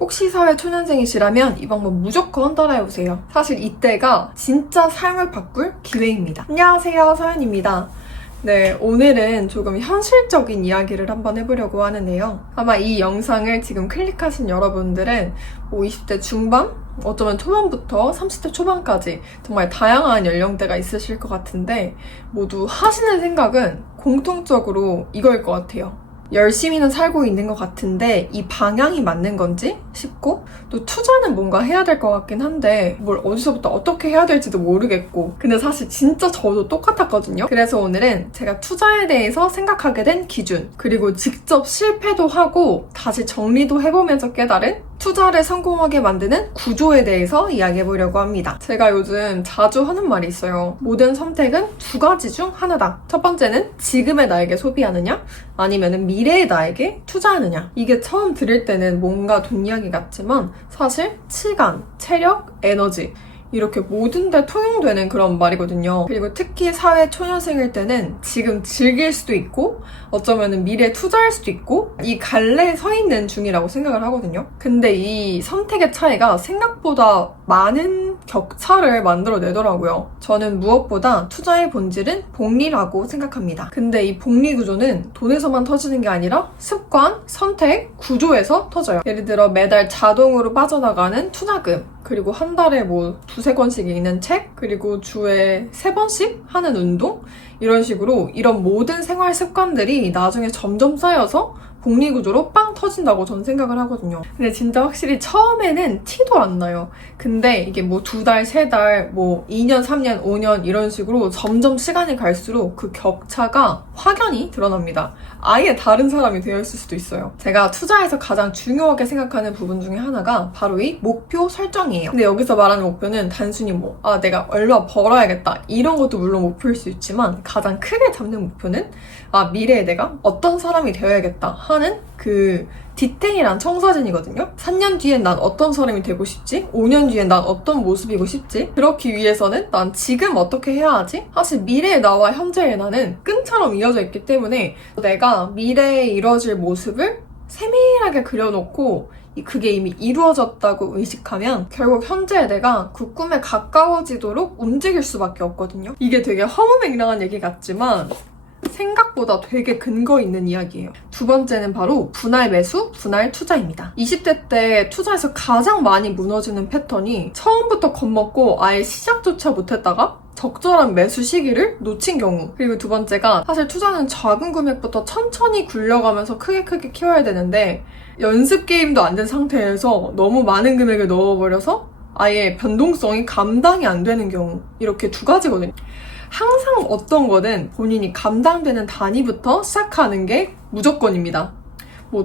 혹시 사회 초년생이시라면 이 방법 무조건 따라해보세요. 사실 이때가 진짜 삶을 바꿀 기회입니다. 안녕하세요, 서연입니다. 네, 오늘은 조금 현실적인 이야기를 한번 해보려고 하는데요. 아마 이 영상을 지금 클릭하신 여러분들은 20대 중반? 어쩌면 초반부터 30대 초반까지 정말 다양한 연령대가 있으실 것 같은데 모두 하시는 생각은 공통적으로 이거일 것 같아요. 열심히는 살고 있는 것 같은데 이 방향이 맞는 건지 싶고, 또 투자는 뭔가 해야 될 것 같긴 한데 뭘 어디서부터 어떻게 해야 될지도 모르겠고, 근데 사실 진짜 저도 똑같았거든요. 그래서 오늘은 제가 투자에 대해서 생각하게 된 기준, 그리고 직접 실패도 하고 다시 정리도 해보면서 깨달은 투자를 성공하게 만드는 구조에 대해서 이야기해보려고 합니다. 제가 요즘 자주 하는 말이 있어요. 모든 선택은 두 가지 중 하나다. 첫 번째는 지금의 나에게 소비하느냐, 아니면 미래의 나에게 투자하느냐. 이게 처음 들을 때는 뭔가 돈 이야기 같지만 사실 시간, 체력, 에너지 이렇게 모든 데 통용되는 그런 말이거든요. 그리고 특히 사회 초년생일 때는 지금 즐길 수도 있고 어쩌면 미래에 투자할 수도 있고 이 갈래에 서 있는 중이라고 생각을 하거든요. 근데 이 선택의 차이가 생각보다 많은 격차를 만들어내더라고요. 저는 무엇보다 투자의 본질은 복리라고 생각합니다. 근데 이 복리 구조는 돈에서만 터지는 게 아니라 습관, 선택, 구조에서 터져요. 예를 들어 매달 자동으로 빠져나가는 투자금, 그리고 한 달에 두세 권씩 읽는 책, 그리고 주에 3번씩 하는 운동, 이런 식으로 이런 모든 생활 습관들이 나중에 점점 쌓여서 복리구조로 빵 터진다고 저는 생각을 하거든요. 근데 진짜 확실히 처음에는 티도 안 나요. 근데 이게 2달, 3달, 2년, 3년, 5년 이런 식으로 점점 시간이 갈수록 그 격차가 확연히 드러납니다. 아예 다른 사람이 되어 있을 수도 있어요. 제가 투자에서 가장 중요하게 생각하는 부분 중에 하나가 바로 이 목표 설정이에요. 근데 여기서 말하는 목표는 단순히 내가 얼마 벌어야겠다 이런 것도 물론 목표일 수 있지만 가장 크게 잡는 목표는 미래에 내가 어떤 사람이 되어야겠다 하는 그 디테일한 청사진이거든요. 3년 뒤엔 난 어떤 사람이 되고 싶지? 5년 뒤엔 난 어떤 모습이고 싶지? 그렇기 위해서는 난 지금 어떻게 해야 하지? 사실 미래의 나와 현재의 나는 끈처럼 이어져 있기 때문에 내가 미래에 이루어질 모습을 세밀하게 그려놓고 그게 이미 이루어졌다고 의식하면 결국 현재의 내가 그 꿈에 가까워지도록 움직일 수밖에 없거든요. 이게 되게 허무맹랑한 얘기 같지만 생각보다 되게 근거 있는 이야기예요. 두 번째는 바로 분할 매수, 분할 투자입니다. 20대 때 투자에서 가장 많이 무너지는 패턴이 처음부터 겁먹고 아예 시작조차 못했다가 적절한 매수 시기를 놓친 경우. 그리고 두 번째가 사실 투자는 작은 금액부터 천천히 굴려가면서 크게 키워야 되는데 연습 게임도 안 된 상태에서 너무 많은 금액을 넣어버려서 아예 변동성이 감당이 안 되는 경우. 이렇게 두 가지거든요. 항상 어떤 거든 본인이 감당되는 단위부터 시작하는 게 무조건입니다.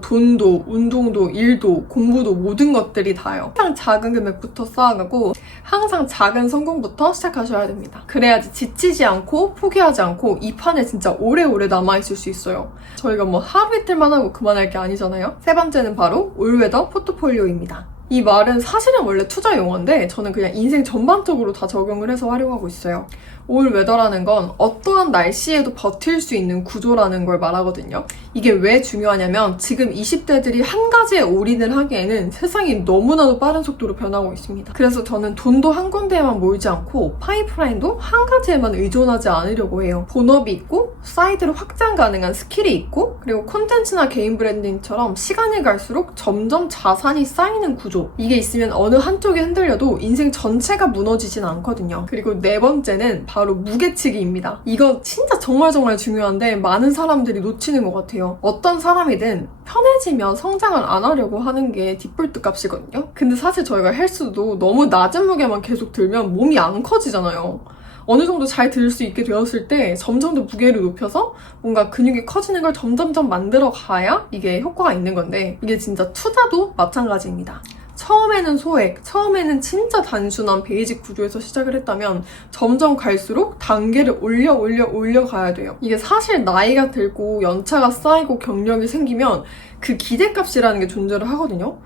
돈도, 운동도, 일도, 공부도 모든 것들이 다요. 항상 작은 금액부터 쌓아가고 항상 작은 성공부터 시작하셔야 됩니다. 그래야지 지치지 않고 포기하지 않고 이 판에 진짜 오래오래 남아있을 수 있어요. 저희가 하루 이틀만 하고 그만할 게 아니잖아요. 세 번째는 바로 올웨더 포트폴리오입니다. 이 말은 사실은 원래 투자 용어인데 저는 그냥 인생 전반적으로 다 적용을 해서 활용하고 있어요. 올웨더라는 건 어떠한 날씨에도 버틸 수 있는 구조라는 걸 말하거든요. 이게 왜 중요하냐면 지금 20대들이 한 가지에 올인을 하기에는 세상이 너무나도 빠른 속도로 변하고 있습니다. 그래서 저는 돈도 한 군데에만 모이지 않고 파이프라인도 한 가지에만 의존하지 않으려고 해요. 본업이 있고 사이드로 확장 가능한 스킬이 있고 그리고 콘텐츠나 개인 브랜딩처럼 시간이 갈수록 점점 자산이 쌓이는 구조. 이게 있으면 어느 한쪽이 흔들려도 인생 전체가 무너지진 않거든요. 그리고 네 번째는 바로 무게치기입니다. 이거 진짜 정말 중요한데 많은 사람들이 놓치는 것 같아요. 어떤 사람이든 편해지면 성장을 안 하려고 하는 게 디폴트 값이거든요. 근데 사실 저희가 헬스도 너무 낮은 무게만 계속 들면 몸이 안 커지잖아요. 어느 정도 잘 들 수 있게 되었을 때 점점 더 무게를 높여서 뭔가 근육이 커지는 걸 점점 만들어 가야 이게 효과가 있는 건데 이게 진짜 투자도 마찬가지입니다. 처음에는 소액, 처음에는 진짜 단순한 베이직 구조에서 시작을 했다면 점점 갈수록 단계를 올려 가야 돼요. 이게 사실 나이가 들고 연차가 쌓이고 경력이 생기면 그 기대값이라는 게 존재를 하거든요.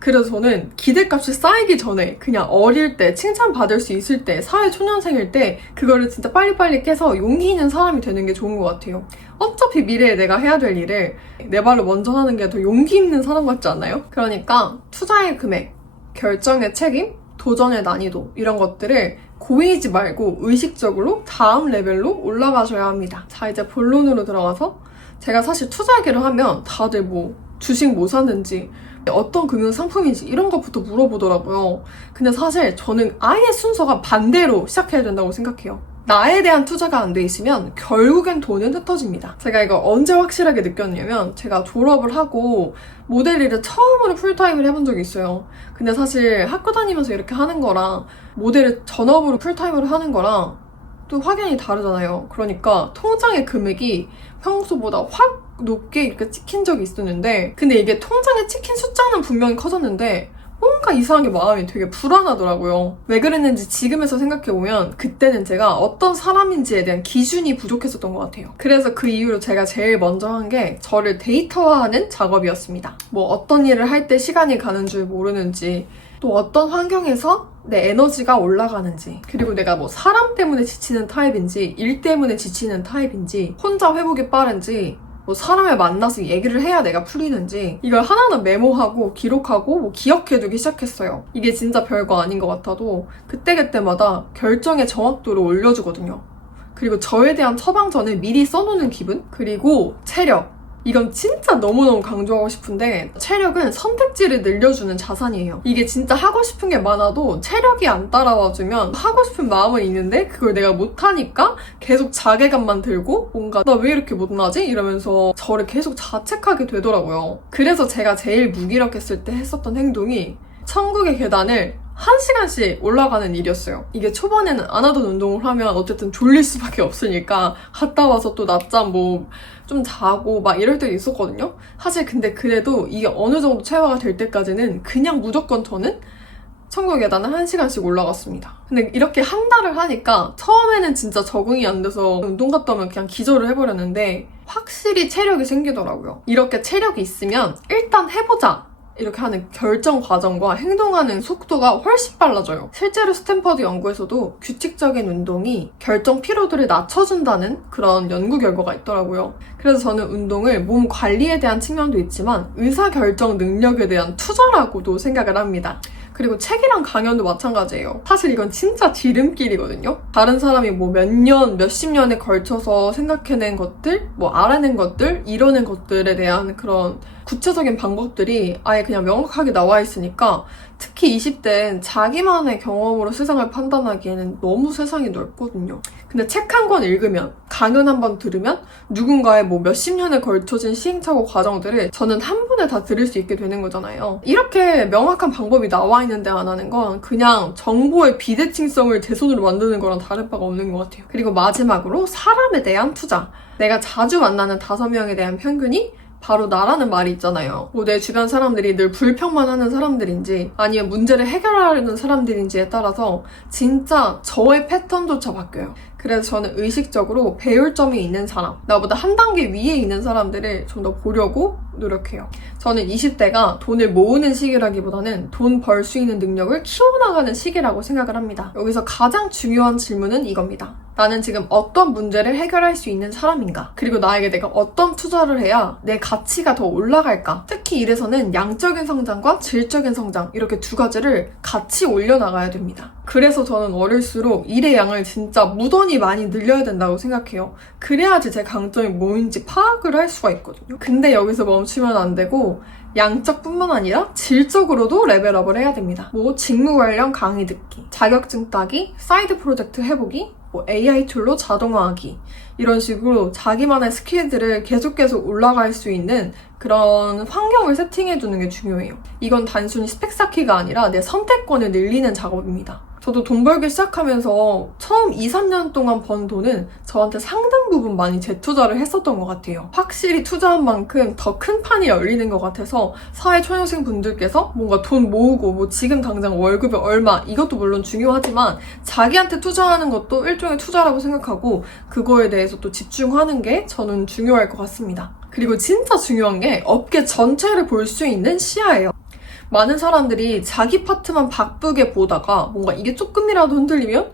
그래서 저는 기대값이 쌓이기 전에 그냥 어릴 때 칭찬받을 수 있을 때 사회초년생일 때 그거를 진짜 빨리빨리 깨서 용기 있는 사람이 되는 게 좋은 것 같아요. 어차피 미래에 내가 해야 될 일을 내 발로 먼저 하는 게 더 용기 있는 사람 같지 않나요? 그러니까 투자의 금액, 결정의 책임, 도전의 난이도 이런 것들을 고이지 말고 의식적으로 다음 레벨로 올라가셔야 합니다. 자, 이제 본론으로 들어가서 제가 사실 투자 얘기를 하면 다들 뭐 주식 뭐 샀는지 어떤 금융 상품인지 이런 것부터 물어보더라고요. 근데 사실 저는 아예 순서가 반대로 시작해야 된다고 생각해요. 나에 대한 투자가 안 돼 있으면 결국엔 돈은 흩어집니다. 제가 이거 언제 확실하게 느꼈냐면 제가 졸업을 하고 모델 일을 처음으로 풀타임을 해본 적이 있어요. 근데 사실 학교 다니면서 이렇게 하는 거랑 모델을 전업으로 풀타임으로 하는 거랑 또 확연히 다르잖아요. 그러니까 통장의 금액이 평소보다 확 높게 이렇게 찍힌 적이 있었는데 근데 이게 통장에 찍힌 숫자는 분명히 커졌는데 뭔가 이상하게 마음이 되게 불안하더라고요. 왜 그랬는지 지금에서 생각해보면 그때는 제가 어떤 사람인지에 대한 기준이 부족했었던 것 같아요. 그래서 그 이후로 제가 제일 먼저 한 게 저를 데이터화하는 작업이었습니다. 뭐 어떤 일을 할 때 시간이 가는 줄 모르는지 또 어떤 환경에서 내 에너지가 올라가는지 그리고 내가 뭐 사람 때문에 지치는 타입인지 일 때문에 지치는 타입인지 혼자 회복이 빠른지 뭐 사람을 만나서 얘기를 해야 내가 풀리는지 이걸 하나하나 메모하고 기록하고 뭐 기억해두기 시작했어요. 이게 진짜 별거 아닌 것 같아도 그때그때마다 결정의 정확도를 올려주거든요. 그리고 저에 대한 처방전을 미리 써놓는 기분? 그리고 체력. 이건 진짜 너무너무 강조하고 싶은데 체력은 선택지를 늘려주는 자산이에요. 이게 진짜 하고 싶은 게 많아도 체력이 안 따라와주면 하고 싶은 마음은 있는데 그걸 내가 못하니까 계속 자괴감만 들고 뭔가 나 왜 이렇게 못나지? 이러면서 저를 계속 자책하게 되더라고요. 그래서 제가 제일 무기력했을 때 했었던 행동이 천국의 계단을 1시간씩 올라가는 일이었어요. 이게 초반에는 안 하던 운동을 하면 어쨌든 졸릴 수밖에 없으니까 갔다 와서 또 낮잠 뭐 좀 자고 막 이럴 때도 있었거든요. 사실 근데 그래도 이게 어느 정도 체화가 될 때까지는 그냥 무조건 저는 천국의 계단을 1시간씩 올라갔습니다. 근데 이렇게 한 달을 하니까 처음에는 진짜 적응이 안 돼서 운동 갔다 오면 그냥 기절을 해버렸는데 확실히 체력이 생기더라고요. 이렇게 체력이 있으면 일단 해보자! 이렇게 하는 결정 과정과 행동하는 속도가 훨씬 빨라져요. 실제로 스탠퍼드 연구에서도 규칙적인 운동이 결정 피로도를 낮춰준다는 그런 연구 결과가 있더라고요. 그래서 저는 운동을 몸 관리에 대한 측면도 있지만 의사결정 능력에 대한 투자라고도 생각을 합니다. 그리고 책이랑 강연도 마찬가지예요. 사실 이건 진짜 지름길이거든요. 다른 사람이 뭐 몇 년, 몇십 년에 걸쳐서 생각해낸 것들, 뭐 알아낸 것들, 이뤄낸 것들에 대한 그런 구체적인 방법들이 아예 그냥 명확하게 나와 있으니까 특히 20대는 자기만의 경험으로 세상을 판단하기에는 너무 세상이 넓거든요. 근데 책 한 권 읽으면, 강연 한 번 들으면 누군가의 뭐 몇십 년에 걸쳐진 시행착오 과정들을 저는 한 번에 다 들을 수 있게 되는 거잖아요. 이렇게 명확한 방법이 나와 있는데 안 하는 건 그냥 정보의 비대칭성을 제 손으로 만드는 거랑 다를 바가 없는 것 같아요. 그리고 마지막으로 사람에 대한 투자. 내가 자주 만나는 5명에 대한 평균이 바로 나라는 말이 있잖아요. 뭐 내 주변 사람들이 늘 불평만 하는 사람들인지 아니면 문제를 해결하려는 사람들인지에 따라서 진짜 저의 패턴조차 바뀌어요. 그래서 저는 의식적으로 배울 점이 있는 사람, 나보다 한 단계 위에 있는 사람들을 좀 더 보려고 노력해요. 저는 20대가 돈을 모으는 시기라기보다는 돈 벌 수 있는 능력을 키워나가는 시기라고 생각을 합니다. 여기서 가장 중요한 질문은 이겁니다. 나는 지금 어떤 문제를 해결할 수 있는 사람인가? 그리고 나에게 내가 어떤 투자를 해야 내 가치가 더 올라갈까? 특히 일에서는 양적인 성장과 질적인 성장 이렇게 두 가지를 같이 올려나가야 됩니다. 그래서 저는 어릴수록 일의 양을 진짜 무던히 많이 늘려야 된다고 생각해요. 그래야지 제 강점이 뭐인지 파악을 할 수가 있거든요. 근데 여기서 멈추면 안 되고 양적뿐만 아니라 질적으로도 레벨업을 해야 됩니다. 뭐 직무 관련 강의 듣기, 자격증 따기, 사이드 프로젝트 해보기, 뭐 AI 툴로 자동화하기 이런 식으로 자기만의 스킬들을 계속 올라갈 수 있는 그런 환경을 세팅해두는 게 중요해요. 이건 단순히 스펙 쌓기가 아니라 내 선택권을 늘리는 작업입니다. 저도 돈 벌기 시작하면서 처음 2, 3년 동안 번 돈은 저한테 상당 부분 많이 재투자를 했었던 것 같아요. 확실히 투자한 만큼 더 큰 판이 열리는 것 같아서 사회초년생 분들께서 뭔가 돈 모으고 뭐 지금 당장 월급이 얼마 이것도 물론 중요하지만 자기한테 투자하는 것도 일종의 투자라고 생각하고 그거에 대해서 또 집중하는 게 저는 중요할 것 같습니다. 그리고 진짜 중요한 게 업계 전체를 볼 수 있는 시야예요. 많은 사람들이 자기 파트만 바쁘게 보다가 뭔가 이게 조금이라도 흔들리면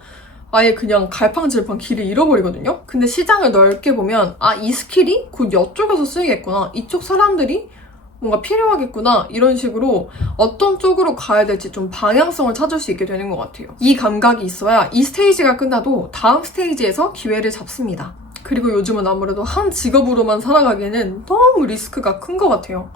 아예 그냥 갈팡질팡 길을 잃어버리거든요. 근데 시장을 넓게 보면 이 스킬이 곧 이쪽에서 쓰이겠구나. 이쪽 사람들이 뭔가 필요하겠구나. 이런 식으로 어떤 쪽으로 가야 될지 좀 방향성을 찾을 수 있게 되는 것 같아요. 이 감각이 있어야 이 스테이지가 끝나도 다음 스테이지에서 기회를 잡습니다. 그리고 요즘은 아무래도 한 직업으로만 살아가기에는 너무 리스크가 큰 것 같아요.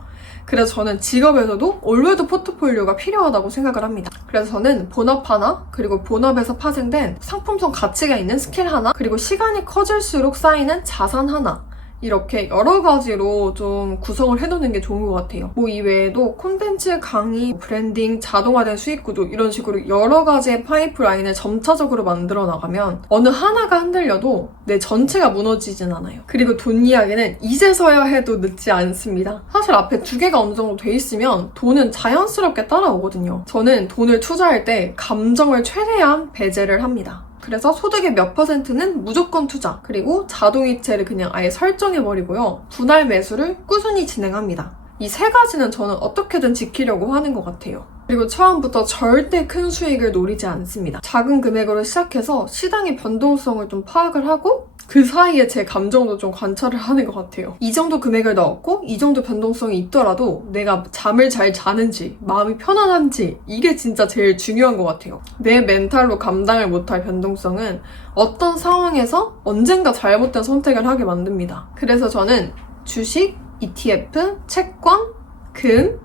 그래서 저는 직업에서도 올웨드 포트폴리오가 필요하다고 생각을 합니다. 그래서 저는 본업 하나, 그리고 본업에서 파생된 상품성 가치가 있는 스킬 하나, 그리고 시간이 커질수록 쌓이는 자산 하나, 이렇게 여러 가지로 좀 구성을 해놓는 게 좋은 것 같아요. 뭐 이외에도 콘텐츠, 강의, 브랜딩, 자동화된 수익 구조 이런 식으로 여러 가지의 파이프라인을 점차적으로 만들어 나가면 어느 하나가 흔들려도 내 전체가 무너지진 않아요. 그리고 돈 이야기는 이제서야 해도 늦지 않습니다. 사실 앞에 두 개가 어느 정도 돼 있으면 돈은 자연스럽게 따라오거든요. 저는 돈을 투자할 때 감정을 최대한 배제를 합니다. 그래서 소득의 몇 %는 무조건 투자, 그리고 자동이체를 그냥 아예 설정해버리고요. 분할 매수를 꾸준히 진행합니다. 이 세 가지는 저는 어떻게든 지키려고 하는 것 같아요. 그리고 처음부터 절대 큰 수익을 노리지 않습니다. 작은 금액으로 시작해서 시장의 변동성을 좀 파악을 하고 그 사이에 제 감정도 좀 관찰을 하는 것 같아요. 이 정도 금액을 넣었고 이 정도 변동성이 있더라도 내가 잠을 잘 자는지 마음이 편안한지 이게 진짜 제일 중요한 것 같아요. 내 멘탈로 감당을 못할 변동성은 어떤 상황에서 언젠가 잘못된 선택을 하게 만듭니다. 그래서 저는 주식, ETF, 채권, 금,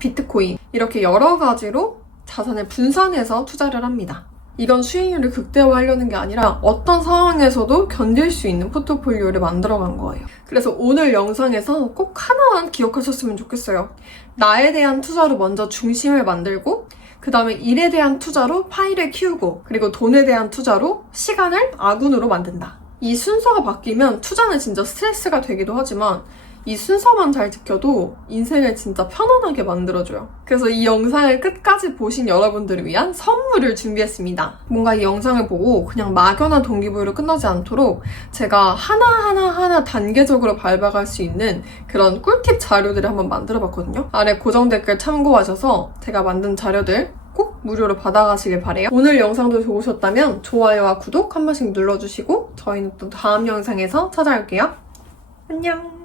비트코인 이렇게 여러 가지로 자산을 분산해서 투자를 합니다. 이건 수익률을 극대화하려는 게 아니라 어떤 상황에서도 견딜 수 있는 포트폴리오를 만들어간 거예요. 그래서 오늘 영상에서 꼭 하나만 기억하셨으면 좋겠어요. 나에 대한 투자로 먼저 중심을 만들고 그 다음에 일에 대한 투자로 파이를 키우고 그리고 돈에 대한 투자로 시간을 아군으로 만든다. 이 순서가 바뀌면 투자는 진짜 스트레스가 되기도 하지만 이 순서만 잘 지켜도 인생을 진짜 편안하게 만들어줘요. 그래서 이 영상을 끝까지 보신 여러분들을 위한 선물을 준비했습니다. 뭔가 이 영상을 보고 그냥 막연한 동기부여로 끝나지 않도록 제가 하나하나 단계적으로 밟아갈 수 있는 그런 꿀팁 자료들을 한번 만들어봤거든요. 아래 고정 댓글 참고하셔서 제가 만든 자료들 꼭 무료로 받아가시길 바래요. 오늘 영상도 좋으셨다면 좋아요와 구독 한 번씩 눌러주시고 저희는 또 다음 영상에서 찾아올게요. 안녕!